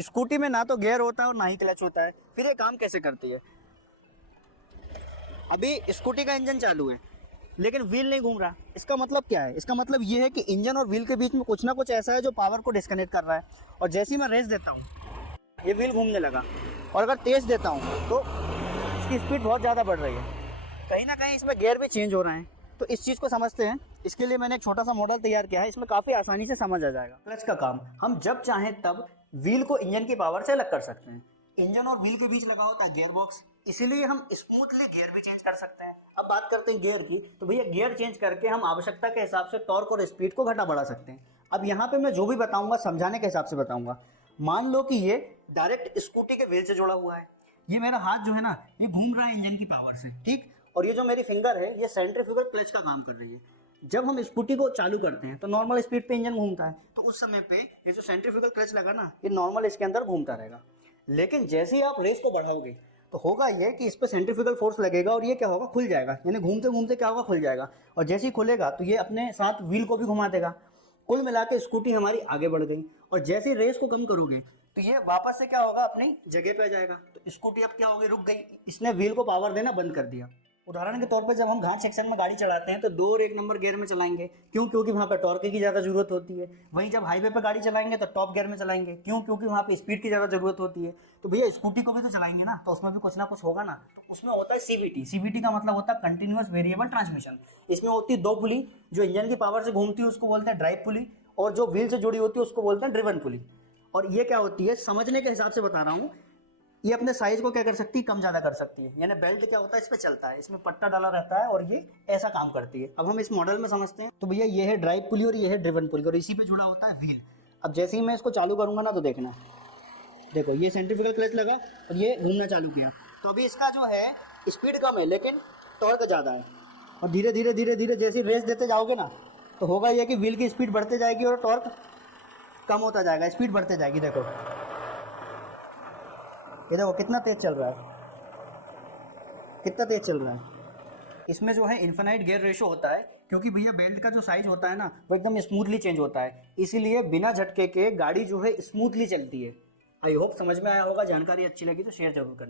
Scooty में ना तो गियर होता है और ना ही क्लच होता है, फिर ये काम कैसे करती है। अभी स्कूटी का इंजन चालू है लेकिन व्हील नहीं घूम रहा, इसका मतलब क्या है? इसका मतलब ये है कि इंजन और व्हील के बीच में कुछ ना कुछ ऐसा है जो पावर को डिस्कनेक्ट कर रहा है। और जैसे ही मैं रेस देता हूँ ये व्हील घूमने लगा, और अगर तेज़ देता हूँ तो इसकी स्पीड बहुत ज़्यादा बढ़ रही है। कहीं ना कहीं इसमें गियर भी चेंज हो रहे हैं। तो इस चीज़ को समझते हैं, इसके लिए मैंने एक छोटा सा मॉडल तैयार किया है, इसमें काफ़ी आसानी से समझ आ जाएगा। क्लच का काम हम जब चाहें तब व्हील को इंजन की पावर से अलग कर सकते हैं। इंजन और व्हील के बीच लगा होता है गियर बॉक्स, इसीलिए हम स्मूथली गियर भी चेंज कर सकते हैं। अब बात करते हैं गियर की, तो भैया गियर चेंज करके हम आवश्यकता के हिसाब से टॉर्क और स्पीड को घटा बढ़ा सकते हैं। अब यहाँ पे मैं जो भी बताऊंगा समझाने के हिसाब से बताऊंगा। मान लो कि ये डायरेक्ट स्कूटी के व्हील से जुड़ा हुआ है, ये मेरा हाथ जो है ना ये घूम रहा है इंजन की पावर से, ठीक। और ये जो मेरी फिंगर है ये सेंट्रीफ्यूगल क्लच का काम कर रही है। जब हम स्कूटी को चालू करते हैं तो नॉर्मल स्पीड पे इंजन घूमता है, तो उस समय पे ये जो सेंट्रीफ्यूगल क्लच लगा ना ये नॉर्मल इसके अंदर घूमता रहेगा। लेकिन जैसे ही आप रेस को बढ़ाओगे तो होगा ये कि इस पर सेंट्रीफ्यूगल फोर्स लगेगा और ये क्या होगा, खुल जाएगा। यानी घूमते घूमते क्या होगा, खुल जाएगा। और जैसे ही खुलेगा तो ये अपने साथ व्हील को भी घुमा देगा। कुल मिला के स्कूटी हमारी आगे बढ़ गई। और जैसे ही रेस को कम करोगे तो ये वापस से क्या होगा, अपनी जगह पे आ जाएगा। तो स्कूटी अब क्या होगी, रुक गई, इसने व्हील को पावर देना बंद कर दिया। उदाहरण के तौर पर जब हम घाट सेक्शन में गाड़ी चलाते हैं तो 2 और 1 नंबर गियर में चलाएंगे, क्यों? क्योंकि वहाँ पर टॉर्क की ज़्यादा जरूरत होती है। वहीं जब हाईवे पर गाड़ी चलाएंगे तो टॉप गियर में चलाएंगे, क्यों? क्योंकि वहाँ पे स्पीड की ज़्यादा जरूरत होती है। तो भैया स्कूटी को भी तो चलाएंगे ना, तो उसमें भी कुछ ना कुछ होगा ना। तो उसमें होता है सीवीटी। सीवीटी का मतलब होता है कंटिन्यूअस वेरिएबल ट्रांसमिशन। इसमें होती है 2 पुली, जो इंजन की पावर से घूमती है उसको बोलते हैं ड्राइव पुली, और जो व्हील से जुड़ी होती है उसको बोलते हैं ड्रिवन पुली। और ये क्या होती है, समझने के हिसाब से बता रहा हूँ, ये अपने साइज को क्या कर सकती है, कम ज़्यादा कर सकती है। यानी बेल्ट क्या होता है, इस पे चलता है, इसमें पट्टा डाला रहता है और ये ऐसा काम करती है। अब हम इस मॉडल में समझते हैं। तो भैया ये है ड्राइव पुली और ये है ड्रिवन पुली, और इसी पे जुड़ा होता है व्हील। अब जैसे ही मैं इसको चालू करूंगा ना तो देखना, देखो ये सेंट्रीफ्यूगल क्लच लगा और ये घूमना चालू किया। तो अभी इसका जो है स्पीड कम है लेकिन टॉर्क ज़्यादा है। और धीरे धीरे धीरे धीरे जैसे रेस देते जाओगे ना तो होगा ये कि व्हील की स्पीड बढ़ते जाएगी और टॉर्क कम होता जाएगा, स्पीड बढ़ते जाएगी। देखो ये देखो कितना तेज चल रहा है, कितना तेज चल रहा है। इसमें जो है इन्फिनाइट गियर रेशो होता है, क्योंकि भैया बेल्ट का जो साइज होता है ना वो एकदम स्मूथली चेंज होता है, इसीलिए बिना झटके के गाड़ी जो है स्मूथली चलती है। आई होप समझ में आया होगा। जानकारी अच्छी लगी तो शेयर जरूर करना।